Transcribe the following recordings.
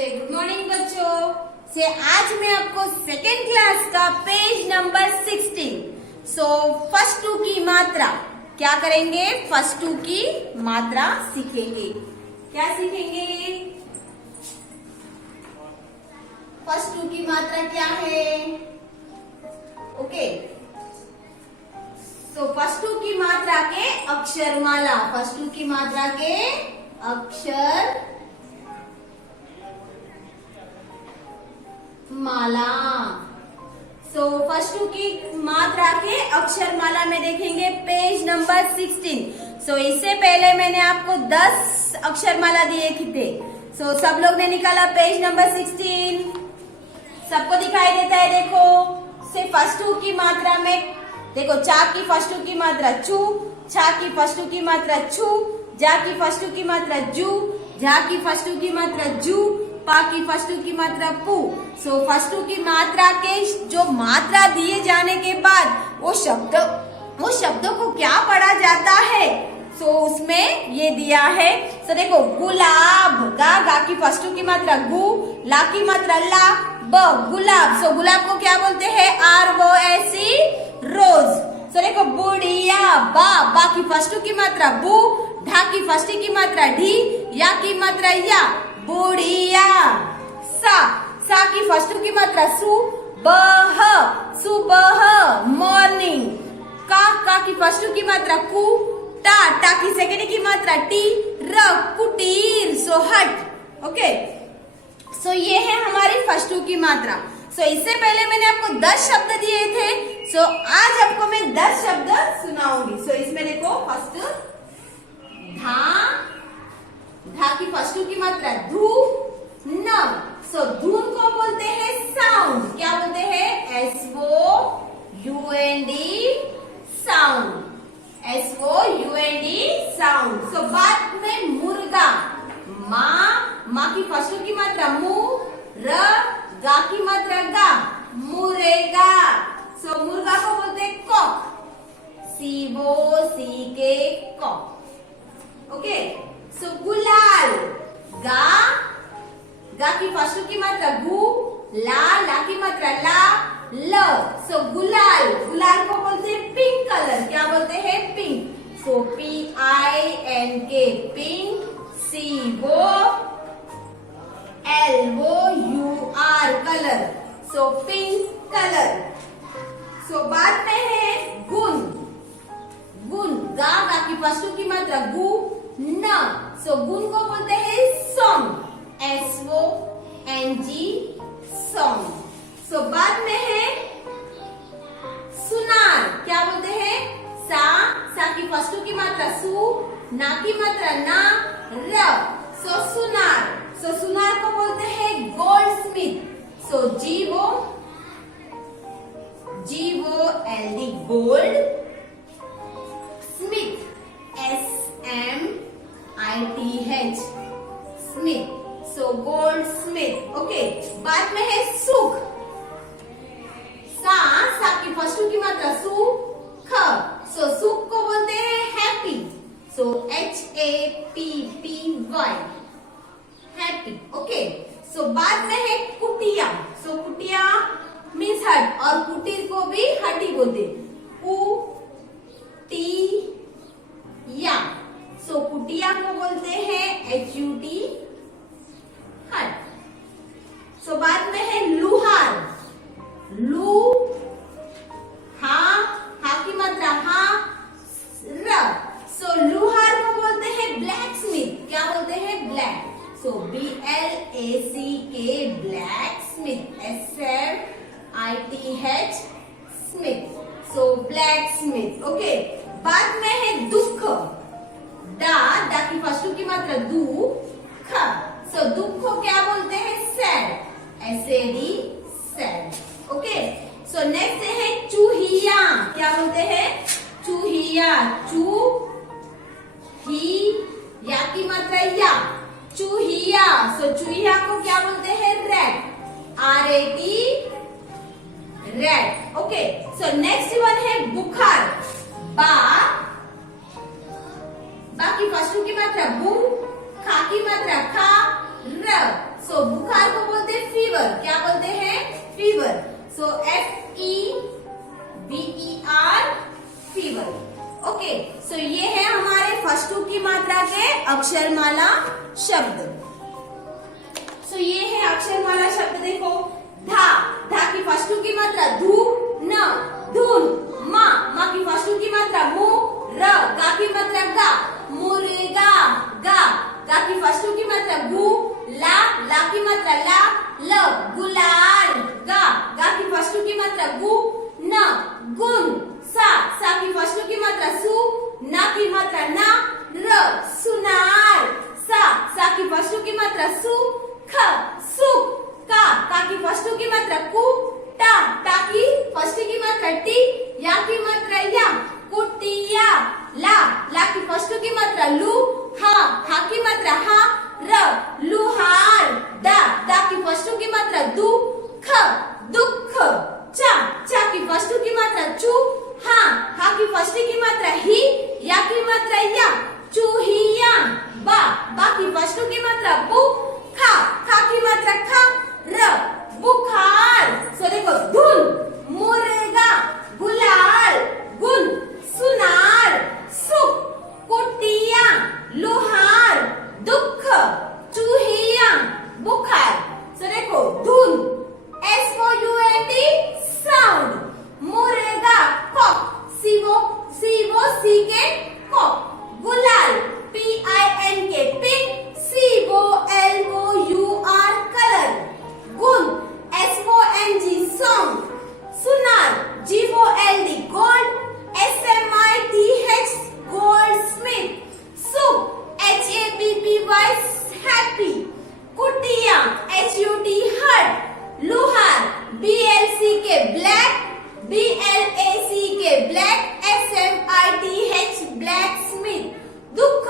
से good morning बच्चों। से आज मैं आपको सेकेंड क्लास का पेज नंबर 16 फर्स्ट टू की मात्रा क्या करेंगे। फर्स्ट टू की मात्रा सीखेंगे। क्या सीखेंगे? फर्स्ट टू की मात्रा क्या है? ओके, फर्स्ट टू की मात्रा के अक्षरमाला। फर्स्ट टू की मात्रा के अक्षर माला। फर्स्ट टू की मात्रा के अक्षर माला में देखेंगे पेज नंबर 16। इससे पहले मैंने आपको 10 अक्षर माला दिए थे। सब लोग ने निकाला पेज नंबर 16। सबको दिखाई देता है? देखो, से फर्स्ट टू की मात्रा में देखो, चा की फर्स्ट टू की मात्रा चू, छा की फर्स्ट टू की मात्रा छू, जा की फर्स्ट टू की मात्रा जू, झा की फर्स्ट टू की मात्रा जू, पा की फर्स्ट टू की मात्रा पू। फर्स्ट टू की मात्रा के जो मात्रा दिए जाने के बाद वो शब्दों को क्या पढ़ा जाता है? उसमें ये दिया है। देखो, गुलाब, गा की फर्स्ट टू की मात्रा गु, ला की मात्रा ला, ब, गुलाब। गुलाब को क्या बोलते हैं? ROSE, रोज। देखो, बुढ़िया, बा की फर्स्ट टू की मात्रा बू, ढा की फर्स्ट टू की मात्रा ढी, या की मात्रा या, बुढ़िया। सा की फर्स्ट टू की मात्रा सु, बह, सुबह, मॉर्निंग। का की फर्स्ट टू की मात्रा कु, टा की सेकेंड की मात्रा टी, र, कुटीर, हट। ओके, ये है हमारी फर्स्ट टू की मात्रा। इससे पहले मैंने आपको 10 शब्द दिए थे। आज आपको मैं 10 शब्द सुनाऊंगी। इसमें देखो, फर्स्ट धा की फर्स्ट टू की मात्रा धू, न। धून को बोलते हैं साउंड। क्या बोलते हैं? SOUND, sound. SOUND, sound. बाद में मुर्गा, माँ की फर्स्ट टू की मात्रा मु, र, गा की मात्रा गा, मुरेगा। मुर्गा को बोलते हैं कॉक, COCK, कॉक। ओके, गुलाल, गा की फर्स्ट टू की मात्रा गु, ला की मात्रा ला, ल। गुलाल को बोलते हैं पिंक कलर। क्या बोलते हैं? Pink. PINK, pink. COLOUR, colour. Pink colour. बाद में है गुन, गा की फर्स्ट टू की मात्रा गु, न। गुन को बोलते हैं सॉन्ग, SONG, सॉन्ग। बाद में है सुनार। क्या बोलते हैं? सा की फर्स्ट टू की मात्रा सु, ना की मात्रा ना, र। सुनार। सुनार को बोलते हैं gold Smith. GOLD, gold. Smith, SMITH, Smith. Gold Smith. Okay, बाद में है सुख। सा की फर्स्ट टू की मात्रा सु, ख। सुख को बोलते हैं हैप्पी। HAPPY, happy. ओके, बाद में है कुटिया। कुटिया मीन्स हट, और कुटीर को भी हटी बोलते। कुटिया। कुटिया को बोलते हैं HUT, हट। बाद में है लुहार, हा की मात्रा हा, र। लुहार को बोलते हैं ब्लैक स्मिथ। क्या बोलते हैं? Black. BLACK, black Smith, SMITH, Smith. Black Smith. Okay, बाद में है दुख। दा की फर्स्ट टू की मात्रा दू, ख। दुख को क्या बोलते हैं? Sad, SAD, sad. Okay, next है चूहिया। क्या बोलते हैं? चूहिया, या की मात्रा या, चूहिया। चूहिया को क्या बोलते हैं? Rat, RAT, rat. Okay, next one है बुखार। बा की फर्स्ट टू की मात्रा बू, खा की मात्रा खा, र। सो बुखार को बोलते हैं फीवर, क्या बोलते हैं? फीवर। सो FEVER फीवर। ओके, सो ये है हमारे फर्स्ट टू की मात्रा के अक्षरमाला शब्द। सो ये है अक्षरमाला शब्द, देखो धा, धा की फर्स्ट टू की मात्रा धू न, धून। मा, मा की फर्स्ट टू की मात्रा मु, र, गा की मात्रा गा, मुर्गा, गा, गा की फर्स्ट टू की मात्रा गु, ला, ला की मात्रा ला, ल, गुलाल, गा, गा की फर्स्ट टू की मात्रा गु, न, गुन। सा, सा की फर्स्ट टू की मात्रा सु, ना की मात्रा ना, र, सुनार। सा, सा की फर्स्ट टू की मात्रा सु, ख, सुख। का, का की फर्स्ट टू की मात्रा कु, टा, टा की फर्स्ट की मात्रा टी, या की मात्रा या, कुटिया। ला, ला की फर्स्ट की मात्रा लू, हा, हा की मात्रा हा, र, लुहार। दा, दा की फर्स्ट की मात्रा दु, ख, दुख। चा, चा की फर्स्ट की मात्रा चू, हा, हा की फर्स्ट की मात्रा ही, या की मात्रा या, चूहिया। बा, बा की फर्स्ट की मात्रा बु, खा, खा की मात्रा खा, र, बुखार। सो देखो धुन, मुर्गा, गुलाल, गुन, सुनार, सुख, कुटिया, लुहार, दुख, चूहिया, बुखार। सो देखो धुन SOUND साउंड, मुर्गा कॉक, COC कॉक, गुलाल PINK पिंक, COLOUR कलर, गुन SONG सॉन्ग, सुनार GOLD gold, SMITH goldsmith, सुख HAPPY हैप्पी, कुटिया HUT हट, लुहार BLCK black, BLACK black, SMITH blacksmith, दुख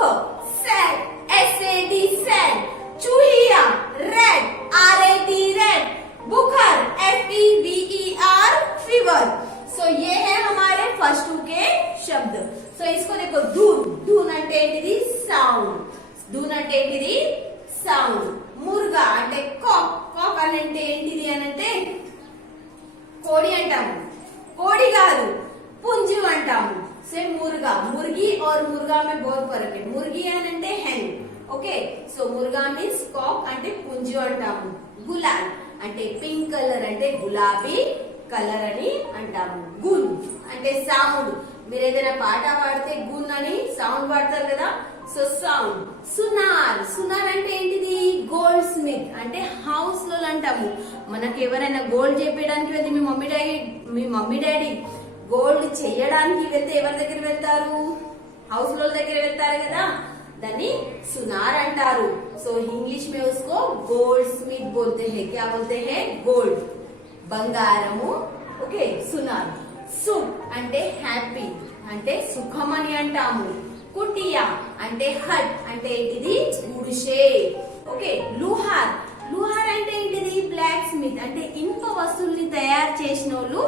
सैड SAD सैड, चूहिया रेड RAD रेड, बुखार FEVER fever. So ये है हमारे फर्स्ट टू के शब्द। सो इसको देखो धून, धून అంటే ఏంటిది? సౌండ్, धून అంటే ఏంటిది? సౌండ్। ముర్గా అంటే కాక్, కాక్ అంటే ఏంటిది అని అంటే కోడి అంటాము, కోడి కాదు పుంజు అంటాము। से मुर्गा, मुर्गी और मुर्गा में बहुत फरक है। मुर्गी అంటే hen, ఓకే। సో ముర్గా మీన్స్ కాక్ అంటే పుంజు అంటాము। గులాల్ అంటే పింక్ కలర్ అంటే గులాబీ కలర్ అని అంటాము। గున్ అంటే సౌండ్, మీరు ఏదైనా పాట పాడితే గున్ అని సౌండ్ పాడతారు కదా, సో సౌండ్। సునార్, సునార్ అంటే ఏంటిది? గోల్డ్ స్మిత్ అంటే హౌస్ లో అంటాము। మనకి ఎవరైనా గోల్డ్ చేపించడానికి వెళ్తే మీ మమ్మీ డాడీ గోల్డ్ చేయడానికి వెళ్తే ఎవరి దగ్గర వెళ్తారు? హౌస్ లో దగ్గర వెళ్తారు కదా, దాన్ని सुनार अंटारू। सो इंग्लिश में उसको गोल्ड स्मिथ बोलते हैं। क्या बोलते हैं? गोल्ड, बंगारमु। ओके, सुनार। सुख అంటే హ్యాపీ అంటే సుఖమని అంటాము। కుటియా అంటే హట్ అంటే ఏంటిది? గుడిసె। ఓకే, లుహార్, లుహార్ అంటే ఏంటిది? బ్లాక్ స్మిత్ అంటే ఇనుప వస్తువుల్ని తయారు చేసిన వాళ్ళు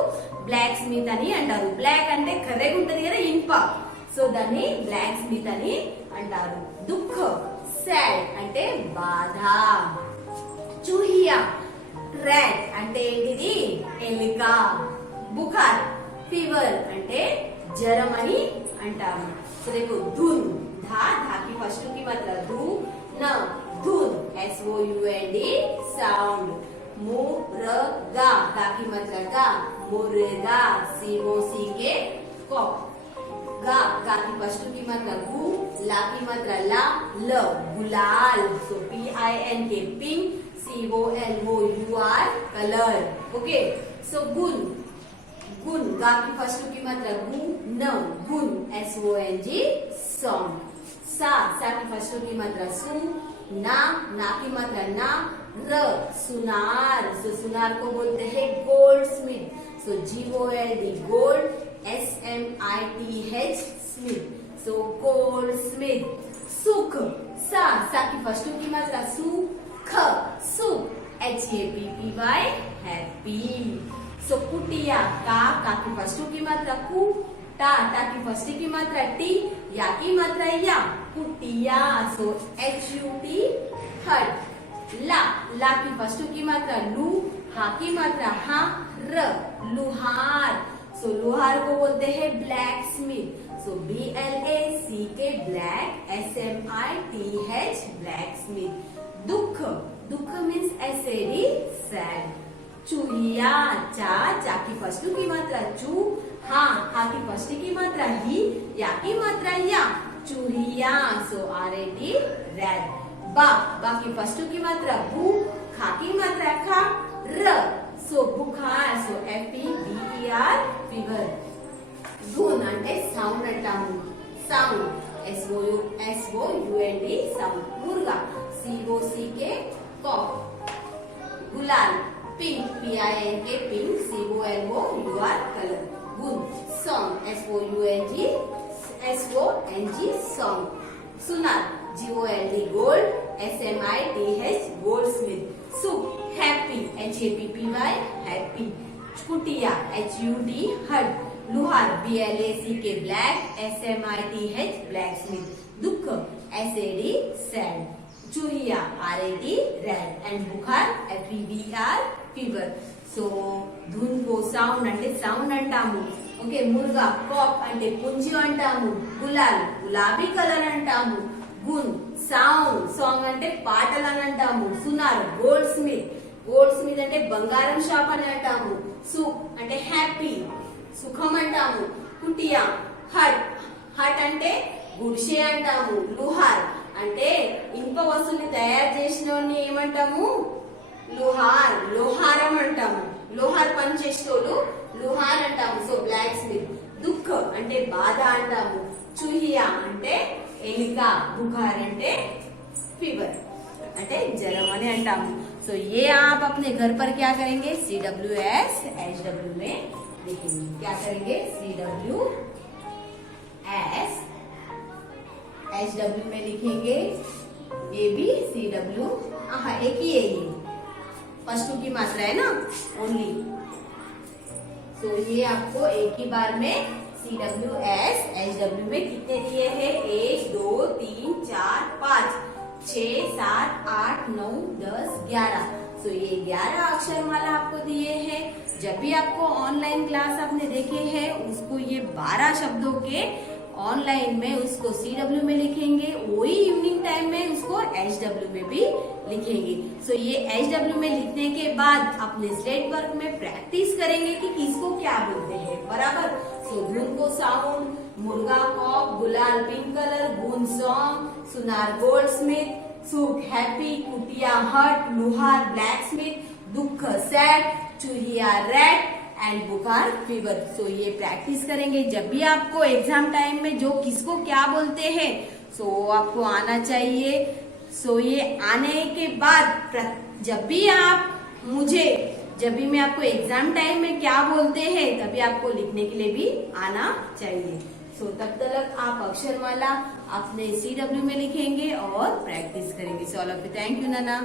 బ్లాక్ స్మిత్ అని అంటారు। బ్లాక్ అంటే కర్రెగా ఉంటది కదా ఇనుప, సో దాన్ని బ్లాక్ స్మిత్ అని అంటారు। దుఃఖ సాడ్ అంటే బాధ। చూహియా ర్యాట్ అంటే ఏంటిది? ఎలుక। బుఖార్ ఫీవర్ అంటే జ్వరం అని అంటాము। సో देखो धुन, धा, धा की फर्स्ट की मात्रा धू, न, धुन SOUND साउंड। मुर्गा, गा की मात्रा गा, मुर्गा COCK कॉक। गा, गा की फर्स्ट की मात्रा गु, ला की मात्रा ला, ल, गुलाल। So PINK pink, COLOUR colour. Okay, so गुन, गुन, गा की फर्स्ट की मात्रा गु, न, गुन SONG सॉन्ग। सा, सा की फर्स्ट की मात्रा सु, ना, ना की मात्रा ना, र, सुनार। सो सुनार को बोलते हैं गोल्ड स्मिथ। सो GOLD gold, SMITH Smith. So gold Smith. सुख, सा, सा की फर्स्ट की मात्रा सु, ख, सुख HAPPY हैप्पी। सो कुटिया, का, का की फर्स्ट की मात्रा कु, टा, टा की फर्स्ट की मात्रा टी, या की मात्रा या, कुटिया। सो HUT हट। ला, ला की फर्स्ट की मात्रा लू, हा की मात्रा हा, र, लुहार। सो लुहार को बोलते हैं ब्लैक स्मिथ। सो BLACK black, SMITH blacksmith. दुख, दुख मीन्स SAD सैड। चूहिया, चा, चा की फर्स्ट की मात्रा चू, हा, हा की फर्स्ट की मात्रा ही, या की मात्रा या, चूहिया। सो RAD रैड। बा, बा की फर्स्ट की मात्रा बू, खा की मात्रा खा, र, सो बुखार। So FEVER fever. धून అంటే సౌండ్ అంటాము, సౌండ్ SOUND సౌండ్। ముర్గా COCK कॉक। गुलाल, pink PINK pink, COLOUR colour. गुण, सॉन्ग SOUNG सॉन्ग। सुनार, GOLD gold, SMITH goldsmith. सुख, हैप्पी HAPPY हैप्पी। कुटिया HUD हड। लुहार BLACK black, SMITH blacksmith. दुख SAD सैड। चूहिया RAD रेड एंड बुखार FEVER फीवर। సో ధూన్కో sound అంటే సౌండ్ అంటాము, ఓకే। ముర్గా కాక్ అంటే పుంజు అంటాము, గులాల్ గులాబీ కలర్ అంటాము, గున్ సౌండ్ సాంగ్ అంటే పాటలు అని అంటాము, Sunar gold Smith, gold Smith అంటే బంగారం షాప్ అని అంటాము, సుఖ్ అంటే హ్యాపీ సుఖం అంటాము, కుటియా హట్, హట్ అంటే గుడిసె అంటాము, లుహార్ అంటే ఇనుప వస్తువుని తయారు చేసిన ఏమంటాము, లోహార్, లోహారం అంటాము, లోహార్ పని చేసేటోళ్ళు లోహార్ అంటాము। So blacksmith. దుఃఖ అంటే బాధ అంటాము, चूहिया అంటే ఎలిక, बुखार అంటే फीवर అంటే జ్వరం అని అంటాము। సో ये आप अपने घर पर क्या करेंगे, CWS HW में लिखेंगे। क्या करेंगे, CWS HW में लिखेंगे। ये भी CW, हाँ एक ही है, ये फर्स्ट की मात्रा है ना ओनली। सो ये आपको एक ही बार में CWS HW में कितने दिए हैं, 1 2 3 4 5 6 7 8 9 10 11। सो ये 11 अक्षरमाला आपको दिए हैं। जब भी आपको ऑनलाइन क्लास आपने देखे हैं, उसको ये 12 शब्दों के ऑनलाइन में उसको CW में लिखेंगे, वही इवनिंग टाइम में उसको HW में भी लिखेंगे। सो ये HW में लिखने के बाद अपने स्लेट वर्क में प्रैक्टिस करेंगे कि किसको क्या बोलते हैं, बराबर। सो धुन को साउंड, मुर्गा कॉक, गुलाल पिंक कलर, गुन सॉन्ग, सुनार गोल्ड स्मिथ, सुख हैप्पी, कुटिया हट, लुहार ब्लैक स्मिथ, दुख सैड, चूहिया रेड एंड बुखार फीवर। सो ये प्रैक्टिस करेंगे। जब भी आपको एग्जाम टाइम में जो किसको क्या बोलते हैं, सो आपको आना चाहिए। सो ये आने के बाद जब भी आप मुझे, जब भी मैं आपको एग्जाम टाइम में क्या बोलते हैं, तभी आपको लिखने के लिए भी आना चाहिए। सो तब तक आप अक्षरमाला अपने CW में लिखेंगे और प्रैक्टिस करेंगे। So all of you, thank you Nana.